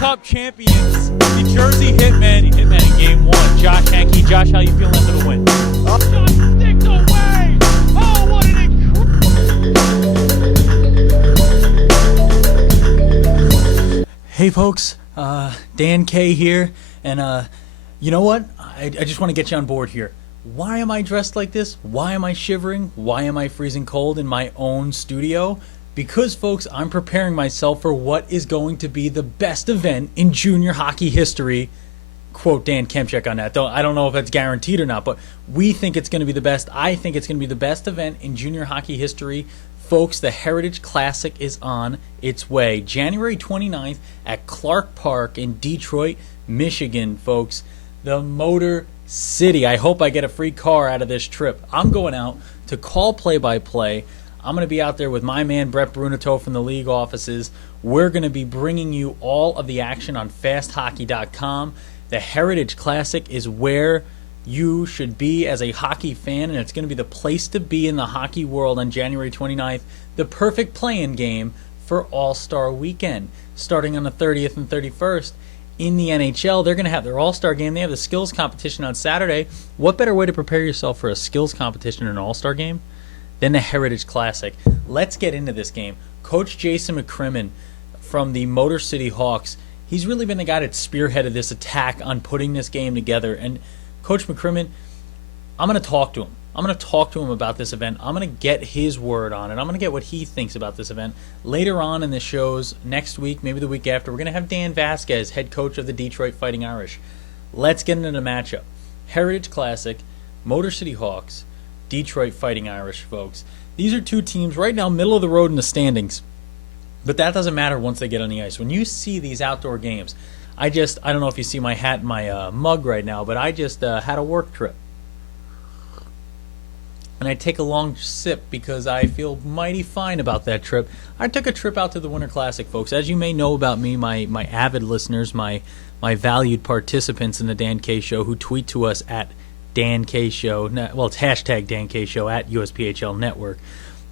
Cup champions, the Jersey Hitmen. Hitmen in Game 1. Josh Hankey. Josh, how you feeling after the win? Just sticks away! Oh, what an incredible... Hey, folks. Dan K here. And, you know what? I just want to get you on board here. Why am I dressed like this? Why am I shivering? Why am I freezing cold in my own studio? Because, folks, I'm preparing myself for what is going to be the best event in junior hockey history. Quote Dan Kempchek on that. I don't know if that's guaranteed or not, but we think it's going to be the best. I think it's going to be the best event in junior hockey history. Folks, the Heritage Classic is on its way. January 29th at Clark Park in Detroit, Michigan, folks. The Motor City. I hope I get a free car out of this trip. I'm going out to call play-by-play. I'm going to be out there with my man Brett Brunato from the league offices. We're going to be bringing you all of the action on fasthockey.com. The Heritage Classic is where you should be as a hockey fan, and it's going to be the place to be in the hockey world on January 29th. The perfect play-in game for All-Star Weekend. Starting on the 30th and 31st in the NHL, they're going to have their All-Star game. They have the skills competition on Saturday. What better way to prepare yourself for a skills competition and an All-Star game than the Heritage Classic? Let's get into this game. Coach Jason Mccrimmon from the Motor City Hawks, he's really been the guy that spearheaded this attack on putting this game together. And Coach Mccrimmon, I'm going to talk to him. I'm going to talk to him about this event. I'm going to get his word on it. I'm going to get what he thinks about this event. Later on in the shows, next week, maybe the week after, we're going to have Dan Vasquez, head coach of the Detroit Fighting Irish. Let's get into the matchup. Heritage Classic, Motor City Hawks, Detroit Fighting Irish, folks. These are two teams right now, middle of the road in the standings. But that doesn't matter once they get on the ice. When you see these outdoor games, I don't know if you see my hat and my mug right now, but I just had a work trip. And I take a long sip because I feel mighty fine about that trip. I took a trip out to the Winter Classic, folks. As you may know about me, my avid listeners, my valued participants in the Dan K Show who tweet to us at Dan K Show. Well, it's hashtag Dan K Show at USPHL Network.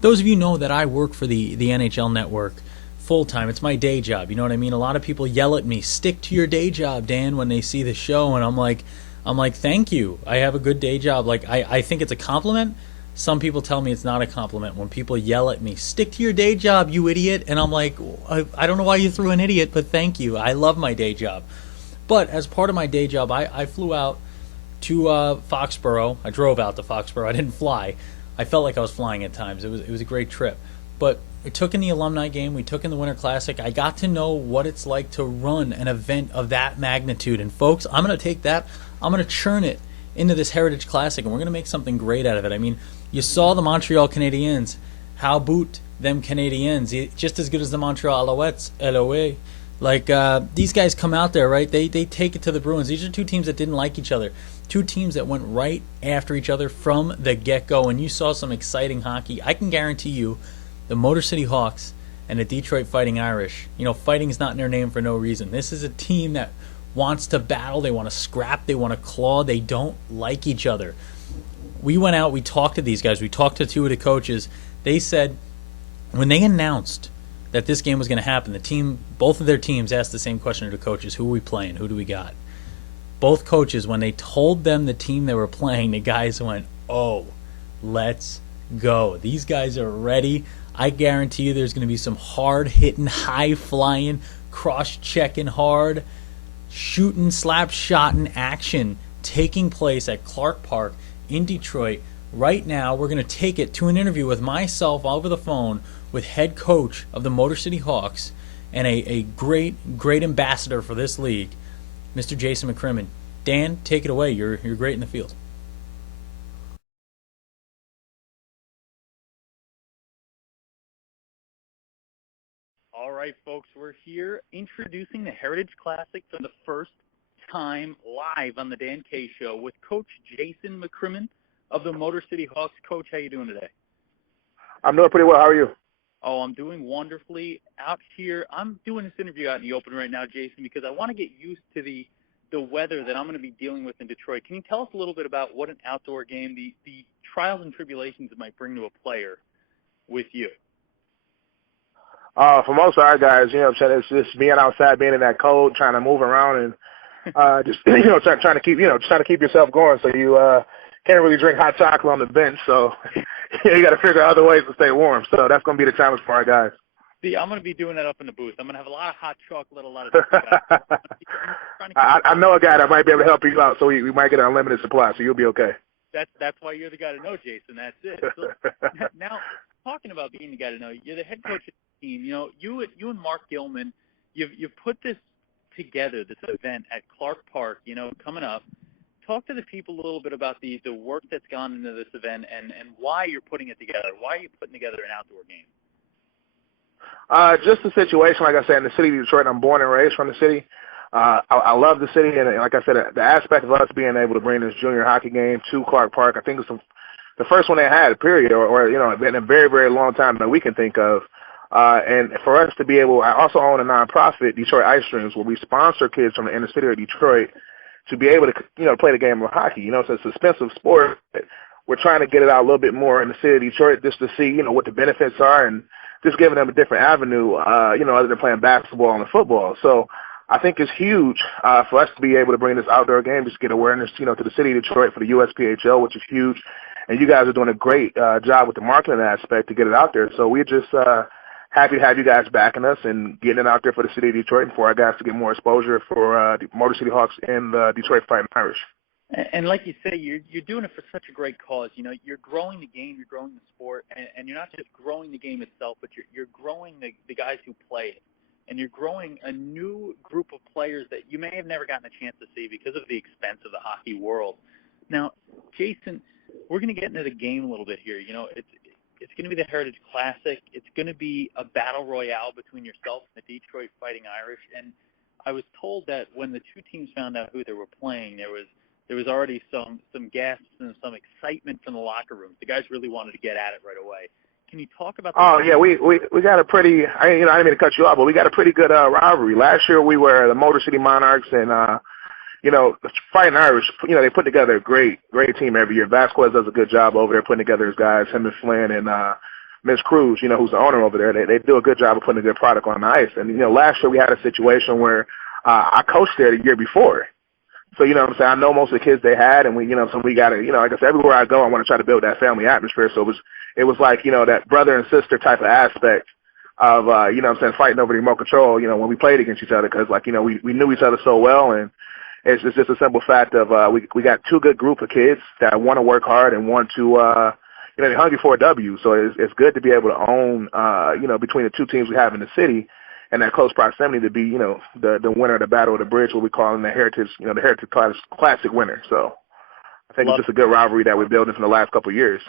Those of you know that I work for the NHL Network full-time. It's my day job. You know what I mean? A lot of people yell at me, stick to your day job, Dan, when they see the show. And I'm like, thank you. I have a good day job. Like, I think it's a compliment. Some people tell me it's not a compliment when people yell at me, stick to your day job, you idiot. And I'm like, I don't know why you threw an idiot, but thank you. I love my day job. But as part of my day job, I flew out to Foxborough. I drove out to Foxborough. I didn't fly. I felt like I was flying at times. It was a great trip. But we took in the alumni game. We took in the Winter Classic. I got to know what it's like to run an event of that magnitude. And, folks, I'm going to take that. I'm going to churn it into this Heritage Classic, and we're going to make something great out of it. I mean, you saw the Montreal Canadiens. How boot them Canadiens? Just as good as the Montreal Alouettes, LOA. Like, these guys come out there, right? They take it to the Bruins. These are two teams that didn't like each other. Two teams that went right after each other from the get-go, and you saw some exciting hockey. I can guarantee you the Motor City Hawks and the Detroit Fighting Irish, fighting's not in their name for no reason. This is a team that wants to battle. They want to scrap. They want to claw. They don't like each other. We went out. We talked to these guys. We talked to two of the coaches. They said when they announced that this game was going to happen, both of their teams asked the same question to the coaches: who are we playing? Who do we got? Both coaches, when they told them the team they were playing, the guys went, oh, let's go. These guys are ready. I guarantee you there's going to be some hard-hitting, high-flying, cross-checking hard, shooting, slap-shotting action taking place at Clark Park in Detroit. Right now, we're going to take it to an interview with myself over the phone with head coach of the Motor City Hawks and a great, great ambassador for this league, Mr. Jason Mccrimmon. Dan, take it away. You're great in the field. All right, folks, we're here introducing the Heritage Classic for the first time live on the Dan K Show with Coach Jason Mccrimmon of the Motor City Hawks. Coach, how you doing today? I'm doing pretty well. How are you? Oh, I'm doing wonderfully out here. I'm doing this interview out in the open right now, Jason, because I want to get used to the weather that I'm going to be dealing with in Detroit. Can you tell us a little bit about what an outdoor game, the trials and tribulations it might bring to a player with you? For most of our guys, you know what I'm saying, it's just being outside, being in that cold, trying to move around and just, trying to keep, trying to keep yourself going so you can't really drink hot chocolate on the bench. So you got to figure out other ways to stay warm. So that's going to be the challenge for our guys. See, I'm going to be doing that up in the booth. I'm going to have a lot of hot chocolate, a lot of I know a guy that might be able to help you out, so we might get an unlimited supply, so you'll be okay. That's why you're the guy to know, Jason. That's it. So, now, talking about being the guy to know, you're the head coach of the team. You and Mark Gilman, you've put this together, this event at Clark Park, coming up. Talk to the people a little bit about the work that's gone into this event and why you're putting it together. Why are you putting together an outdoor game? Just the situation, like I said, in the city of Detroit. I'm born and raised from the city. I love the city, and like I said, the aspect of us being able to bring this junior hockey game to Clark Park, I think it's the first one they had, period, or in a very, very long time that we can think of. And for us to be able, I also own a nonprofit, Detroit Ice Streams, where we sponsor kids from the inner city of Detroit to be able to, play the game of hockey. So it's an expensive sport. We're trying to get it out a little bit more in the city of Detroit just to see, what the benefits are and just giving them a different avenue, other than playing basketball and football. So I think it's huge for us to be able to bring this outdoor game, just get awareness, to the city of Detroit for the USPHL, which is huge. And you guys are doing a great job with the marketing aspect to get it out there. So we're just happy to have you guys backing us and getting it out there for the city of Detroit and for our guys to get more exposure for the Motor City Hawks and the Detroit Fighting Irish. And like you say, you're doing it for such a great cause. You're growing the game, you're growing the sport, and you're not just growing the game itself, but you're growing the guys who play it. And you're growing a new group of players that you may have never gotten a chance to see because of the expense of the hockey world. Now, Jason, we're going to get into the game a little bit here. It's going to be the Heritage Classic. It's going to be a battle royale between yourself and the Detroit Fighting Irish. And I was told that when the two teams found out who they were playing, there was already some gasps and some excitement from the locker rooms. The guys really wanted to get at it right away. Can you talk about that? Oh, yeah, we got a pretty, I didn't mean to cut you off, but we got a pretty good rivalry. Last year we were the Motor City Monarchs, and, the Fighting Irish, they put together a great team every year. Vasquez does a good job over there putting together his guys, him and Flynn and Ms. Cruz, who's the owner over there. They do a good job of putting a good product on the ice. And, last year we had a situation where I coached there the year before. So, what I'm saying, I know most of the kids they had, and so we got to, like I said, everywhere I go, I want to try to build that family atmosphere. So it was like, that brother and sister type of aspect of, fighting over the remote control, when we played against each other, because, we knew each other so well, and it's just a simple fact of we got two good group of kids that want to work hard and want to, they're hungry for a W. So it's good to be able to own, between the two teams we have in the city, and that close proximity to be, the winner of the Battle of the Bridge, what we call in the Heritage, the Heritage Classic winner. So I think it's just a good rivalry that we're building for the last couple of years.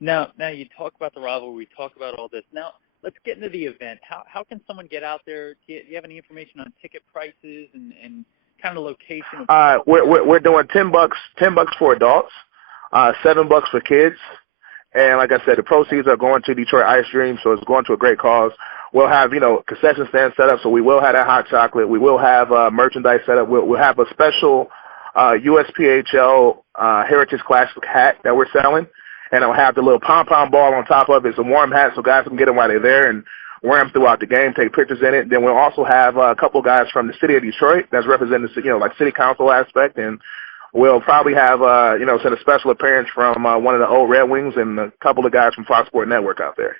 Now you talk about the rivalry, we talk about all this. Now let's get into the event. How can someone get out there? Do you have any information on ticket prices and kind of location? We're doing $10 for adults, $7 for kids. And like I said, the proceeds are going to Detroit Ice Dream, so it's going to a great cause. We'll have, concession stand set up, so we will have that hot chocolate. We will have merchandise set up. We'll have a special USPHL Heritage Classic hat that we're selling, and it'll have the little pom-pom ball on top of it. It's a warm hat, so guys can get them while they're there and wear them throughout the game, take pictures in it. Then we'll also have a couple guys from the city of Detroit that's representing, like city council aspect, and we'll probably have, send a special appearance from one of the old Red Wings and a couple of guys from Fox Sports Network out there.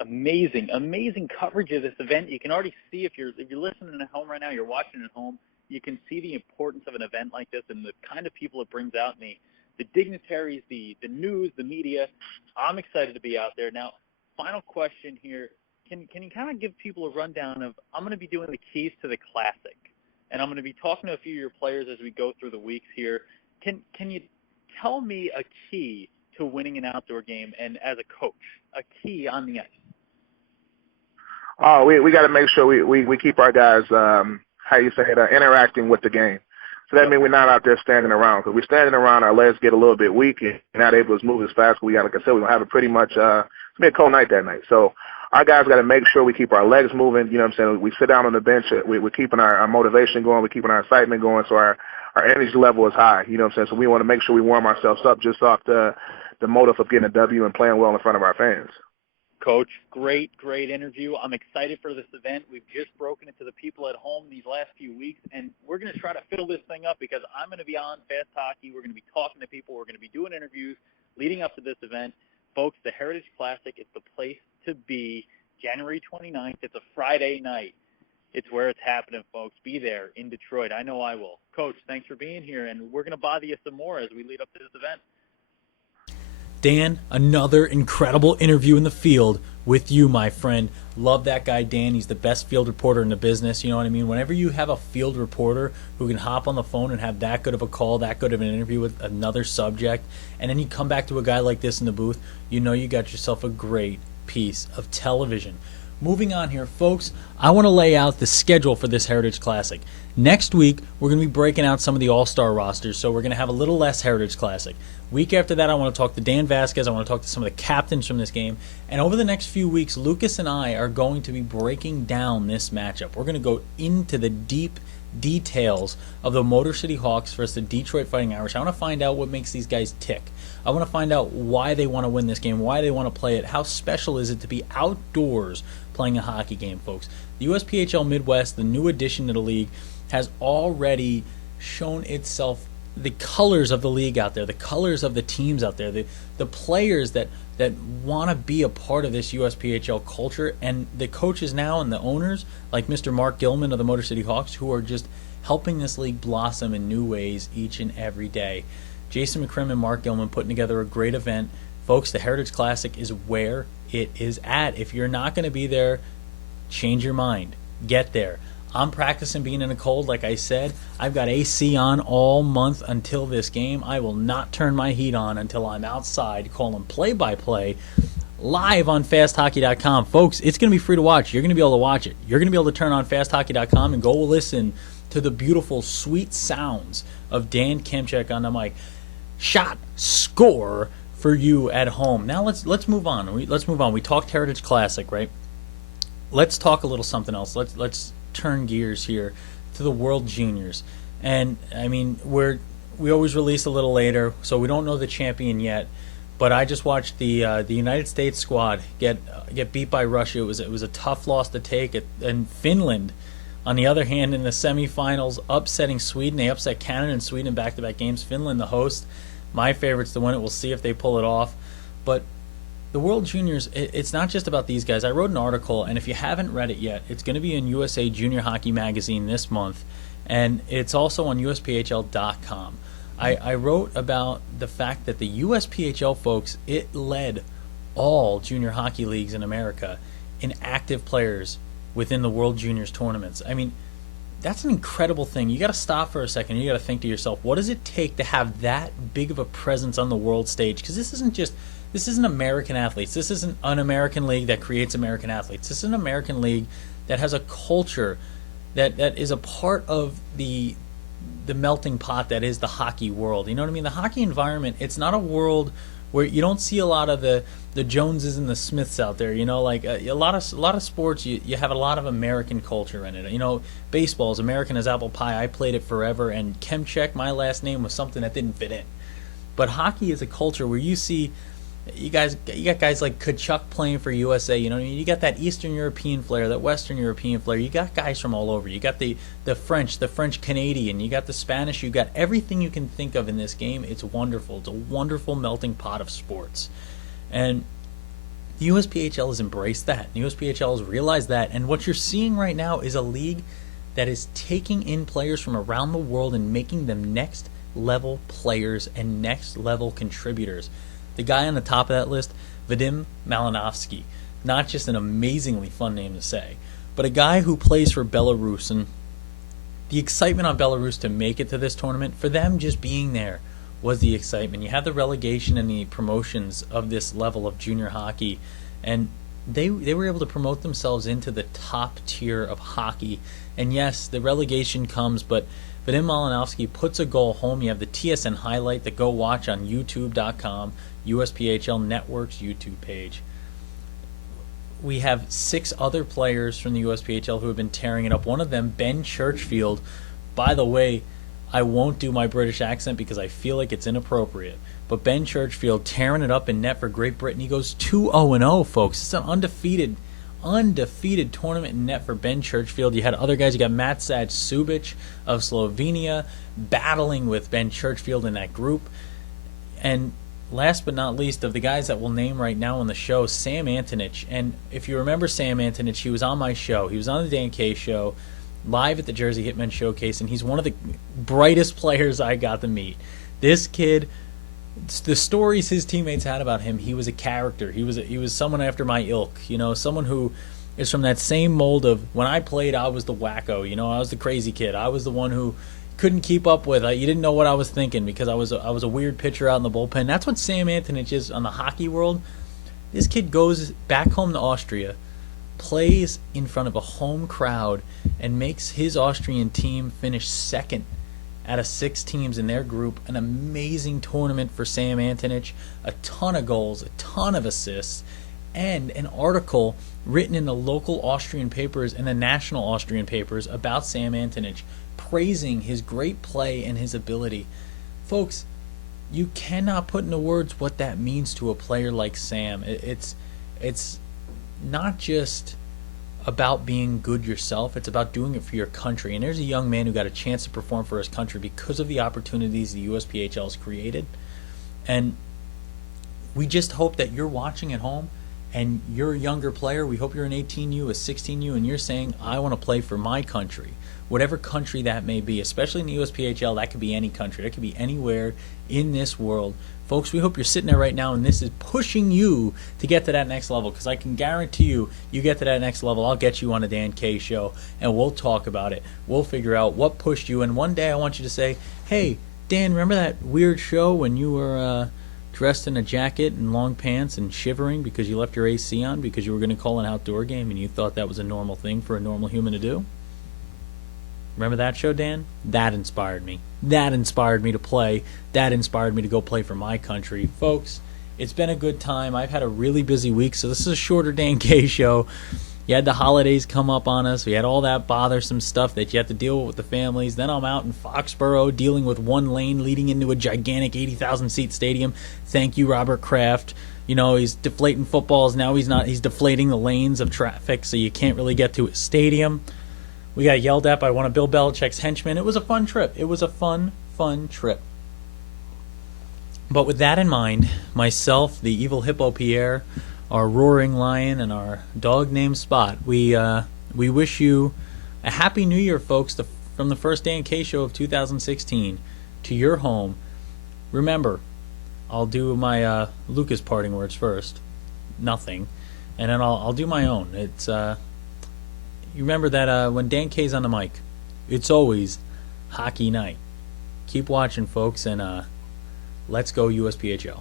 Amazing coverage of this event. You can already see if you're listening at home right now, you're watching at home, you can see the importance of an event like this and the kind of people it brings out, and the dignitaries, the news, the media. I'm excited to be out there. Now, final question here. Can you kind of give people a rundown of, I'm going to be doing the keys to the Classic, and I'm going to be talking to a few of your players as we go through the weeks here. Can you tell me a key to winning an outdoor game, and as a coach, a key on the ice? Oh, we got to make sure we keep our guys, interacting with the game. So that means we're not out there standing around. Because we're standing around, our legs get a little bit weak and not able to move as fast. Like I said, we're going to have a pretty much, it's going to be a cold night that night. So our guys got to make sure we keep our legs moving. We sit down on the bench. We're keeping our motivation going. We're keeping our excitement going. So our energy level is high. So we want to make sure we warm ourselves up just off the motive of getting a W and playing well in front of our fans. Coach, great interview. I'm excited for this event. We've just broken it to the people at home these last few weeks, and we're going to try to fill this thing up because I'm going to be on Fast Hockey. We're going to be talking to people. We're going to be doing interviews leading up to this event. Folks, the Heritage Classic is the place to be. January 29th. It's a Friday night. It's where it's happening, folks. Be there in Detroit. I know I will. Coach, thanks for being here, and we're going to bother you some more as we lead up to this event. Dan, another incredible interview in the field with you, my friend. Love that guy, Dan. He's the best field reporter in the business. You know what I mean? Whenever you have a field reporter who can hop on the phone and have that good of a call, that good of an interview with another subject, and then you come back to a guy like this in the booth, you know you got yourself a great piece of television. Moving on here, folks, I want to lay out the schedule for this Heritage Classic. Next week, we're going to be breaking out some of the all-star rosters, so we're going to have a little less Heritage Classic. Week after that, I want to talk to Dan Vasquez. I want to talk to some of the captains from this game. And over the next few weeks, Lucas and I are going to be breaking down this matchup. We're going to go into the deep details of the Motor City Hawks versus the Detroit Fighting Irish. I want to find out what makes these guys tick. I want to find out why they want to win this game, why they want to play it, how special is it to be outdoors playing a hockey game, folks. The USPHL Midwest, the new addition to the league, has already shown itself the colors of the league out there, the colors of the teams out there, the players that want to be a part of this USPHL culture, and the coaches now and the owners, like Mr. Mark Gilman of the Motor City Hawks, who are just helping this league blossom in new ways each and every day. Jason Mccrimmon and Mark Gilman putting together a great event. Folks, the Heritage Classic is where it is at. If you're not going to be there, change your mind. Get there. I'm practicing being in a cold, like I said. I've got AC on all month until this game. I will not turn my heat on until I'm outside calling play-by-play live on fasthockey.com. Folks, it's going to be free to watch. You're going to be able to watch it. You're going to be able to turn on fasthockey.com and go listen to the beautiful, sweet sounds of Dan Kemchek on the mic. Shot, score for you at home. Now let's move on. Let's move on. We talked Heritage Classic, right? Let's talk a little something else. Let's turn gears here to the World Juniors. And I mean, we always release a little later, so we don't know the champion yet. But I just watched the United States squad get beat by Russia. It was a tough loss to take. And Finland, on the other hand, in the semifinals, upsetting Sweden. They upset Canada and Sweden in back-to-back games. Finland, the host, my favorite's to win it. We'll see if they pull it off. But the World Juniors, it's not just about these guys. I wrote an article, and if you haven't read it yet, it's going to be in USA Junior Hockey Magazine this month, and it's also on USPHL.com. I wrote about the fact that the USPHL, folks, it led all junior hockey leagues in America in active players within the World Juniors tournaments. I mean, that's an incredible thing. You got to stop for a second. You got to think to yourself, what does it take to have that big of a presence on the world stage? Because this isn't American athletes. This isn't an American league that creates American athletes. This is an American league that has a culture that is a part of the melting pot that is the hockey world. You know what I mean? The hockey environment, it's not a world where you don't see a lot of the Joneses and the Smiths out there. You know, like a lot of sports, you have a lot of American culture in it. You know, baseball is American as apple pie. I played it forever, and Kemchek, my last name, was something that didn't fit in. But hockey is a culture where you see, you got guys like Kachuk playing for USA. You know what I mean? You got that Eastern European flair, that Western European flair. You got guys from all over. You got the French Canadian. You got the Spanish. You got everything you can think of in this game. It's wonderful. It's a wonderful melting pot of sports, and the USPHL has embraced that. The USPHL has realized that, and what you're seeing right now is a league that is taking in players from around the world and making them next level players and next level contributors. The guy on the top of that list, Vadim Malinovsky, not just an amazingly fun name to say, but a guy who plays for Belarus, and the excitement on Belarus to make it to this tournament, for them just being there was the excitement. You have the relegation and the promotions of this level of junior hockey, and they were able to promote themselves into the top tier of hockey. And yes, the relegation comes, but Vadim Malinovsky puts a goal home. You have the TSN highlight that go watch on YouTube.com, USPHL Network's YouTube page. We have 6 other players from the USPHL who have been tearing it up. One of them, Ben Churchfield. By the way, I won't do my British accent because I feel like it's inappropriate. But Ben Churchfield tearing it up in net for Great Britain. He goes 2-0-0, folks. It's an undefeated tournament in net for Ben Churchfield. You had other guys. You got Matsaj Subic of Slovenia battling with Ben Churchfield in that group. And last but not least, of the guys that we'll name right now on the show, Sam Antonich. And if you remember Sam Antonich, he was on my show. He was on the Dan K Show, live at the Jersey Hitmen Showcase, and he's one of the brightest players I got to meet. This kid, the stories his teammates had about him, he was a character. He was someone after my ilk, someone who is from that same mold of when I played, I was the wacko, I was the crazy kid. I was the one who couldn't keep up with. You didn't know what I was thinking because I was a weird pitcher out in the bullpen. That's what Sam Antonich is on the hockey world. This kid goes back home to Austria, plays in front of a home crowd, and makes his Austrian team finish second out of 6 teams in their group. An amazing tournament for Sam Antonich. A ton of goals, a ton of assists, and an article written in the local Austrian papers and the national Austrian papers about Sam Antonich, praising his great play and his ability. Folks, you cannot put into words what that means to a player like Sam. It's not just about being good yourself. It's about doing it for your country. And there's a young man who got a chance to perform for his country because of the opportunities the USPHL has created. And we just hope that you're watching at home and you're a younger player. We hope you're an 18U, a 16U, and you're saying, I want to play for my country. Whatever country that may be, especially in the USPHL, that could be any country. That could be anywhere in this world. Folks, we hope you're sitting there right now and this is pushing you to get to that next level, because I can guarantee you get to that next level, I'll get you on a Dan K Show and we'll talk about it. We'll figure out what pushed you, and one day I want you to say, hey, Dan, remember that weird show when you were dressed in a jacket and long pants and shivering because you left your AC on because you were going to call an outdoor game and you thought that was a normal thing for a normal human to do? Remember that show, Dan? That inspired me. That inspired me to play. That inspired me to go play for my country. Folks, it's been a good time. I've had a really busy week, so this is a shorter Dan K Show. You had the holidays come up on us. We had all that bothersome stuff that you have to deal with the families. Then I'm out in Foxborough dealing with one lane leading into a gigantic 80,000-seat stadium. Thank you, Robert Kraft. He's deflating footballs. Now he's not. He's deflating the lanes of traffic, so you can't really get to his stadium. We got yelled at by one of Bill Belichick's henchmen. It was a fun trip. It was a fun trip. But with that in mind, myself, the evil hippo Pierre, our roaring lion, and our dog named Spot, we wish you a happy new year, folks, from the first Dan K Show of 2016 to your home. Remember, I'll do my Lucas parting words first. Nothing. And then I'll do my own. It's... You remember that when Dan K's on the mic, it's always hockey night. Keep watching, folks, and let's go USPHL.